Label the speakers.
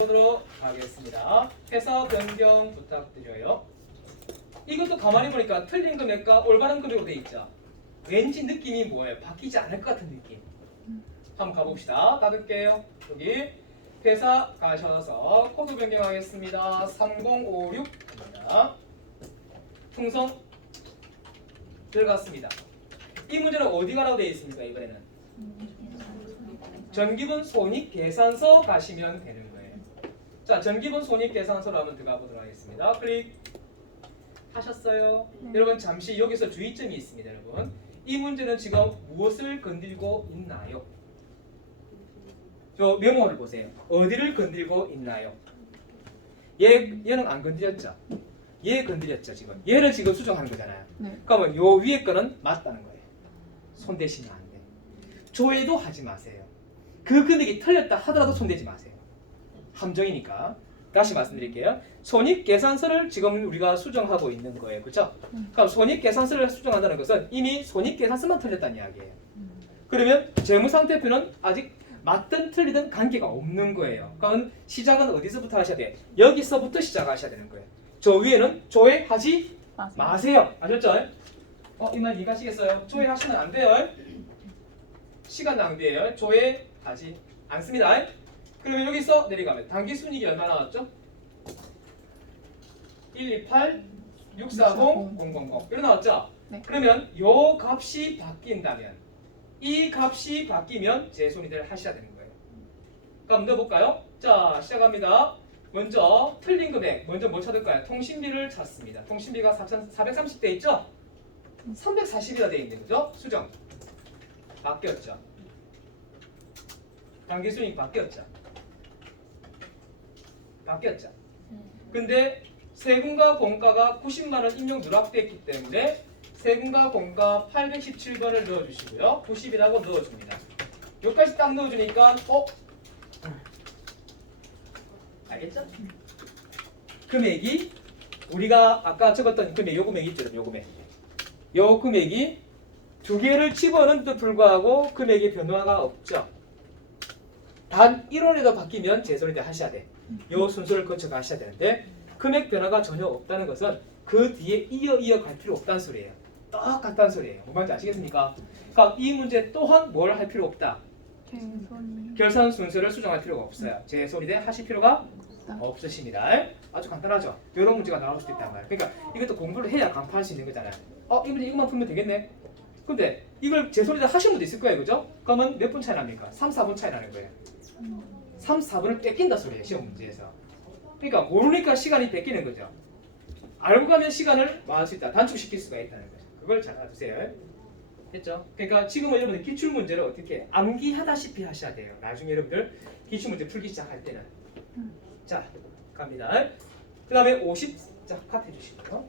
Speaker 1: 보도록 하겠습니다. 회사 변경 부탁드려요. 이것도 가만히 보니까 틀린 금액과 올바른 금액으로 돼 있죠. 왠지 느낌이 뭐예요? 바뀌지 않을 것 같은 느낌. 한번 가봅시다. 닫을게요. 여기 회사 가셔서 코드 변경하겠습니다. 3056입니다. 풍성 들어갔습니다. 이 문제는 어디 가라고 되어 있습니까? 이번에는 전기분 손익 계산서 가시면 되는 거예요. 자, 전기분 손익 계산서로 한번 들어가 보도록 하겠습니다. 클릭 하셨어요. 여러분 잠시 여기서 주의점이 있습니다, 여러분. 이 문제는 지금 무엇을 건들고 있나요? 저 메모를 보세요. 어디를 건들고 있나요? 얘 얘는 안 건드렸죠. 얘 건드렸죠 지금. 얘를 지금 수정하는 거잖아요.
Speaker 2: 네.
Speaker 1: 그러면 요 위에 거는 맞다는 거예요. 손대시면 안 돼. 조회도 하지 마세요. 그 금액이 틀렸다 하더라도 손대지 마세요. 함정이니까. 다시 말씀드릴게요. 손익 계산서를 지금 우리가 수정하고 있는 거예요. 그렇죠? 그럼 손익 계산서를 수정한다는 것은 이미 손익 계산서만 틀렸다는 이야기예요. 그러면 재무상태표는 아직 맞든 틀리든 관계가 없는 거예요. 그러면 시작은 어디서부터 하셔야 돼? 여기서부터 시작하셔야 되는 거예요. 저 위에는 조회하지. 마세요. 아셨죠? 어, 이말 이해하시겠어요? 조회하시면 안 돼요. 시간 낭비예요. 조회하지 않습니다. 그러면 여기서 내려가면 단기 순이익이 얼마 나왔죠? 128 640 000 이렇게 나왔죠?
Speaker 2: 네.
Speaker 1: 그러면 요 값이 바뀐다면 이 값이 바뀌면 재손이들 하셔야 되는 거예요. 그럼 넣어볼까요? 자 시작합니다. 먼저 틀린 금액 먼저 뭐 찾을까요? 통신비를 찾습니다. 통신비가 430대 있죠? 340이라 돼 있는 거죠? 수정 바뀌었죠? 단기 순이익 바뀌었죠? 바뀌었죠? 근데 세금과 공가가 90만 원 인용 누락됐기 때문에 세금과 공가 817번을 넣어주시고요. 90이라고 넣어줍니다. 여기까지 딱 넣어주니까 어? 알겠죠? 금액이 우리가 아까 적었던 금액 요 금액 있죠? 요 금액 요 금액이 두 개를 집어넣는데도 불구하고 금액의 변화가 없죠. 단 1원에도 바뀌면 재소리대 하셔야 돼. 요 순서를 거쳐 가셔야 되는데 금액 변화가 전혀 없다는 것은 그 뒤에 이어 이어 갈 필요 없다는 소리예요. 똑같다는 소리예요. 뭔 말인지 아시겠습니까? 그러니까 이 문제 또한 뭘 할 필요 없다.
Speaker 2: 개손
Speaker 1: 결산 순서를 수정할 필요가 없어요. 재소리대 하실 필요가. 없으십니다. 아주 간단하죠. 이런 문제가 나올 수도 있단 말이에요. 그러니까 이것도 공부를 해야 간파할 수 있는 거잖아요. 어, 이 문제 이것만 풀면 되겠네. 근데 이걸 재소리대 하신 분도 있을 거예요. 그죠? 그러면 몇 분 차이 납니까? 3, 4분 차이 나는 거예요. 3, 4분을 뺏긴다 소리예요. 시험 문제에서. 그러니까 모르니까 시간이 뺏기는 거죠. 알고 가면 시간을 망할 수 있다. 단축시킬 수가 있다는 거죠. 그걸 잘 알아두세요. 됐죠? 그러니까 지금은 여러분들 기출 문제를 어떻게 암기하다시피 하셔야 돼요. 나중에 여러분들 기출 문제 풀기 시작할 때는. 자, 갑니다. 그 다음에 50, 자, 카트 해주시고요.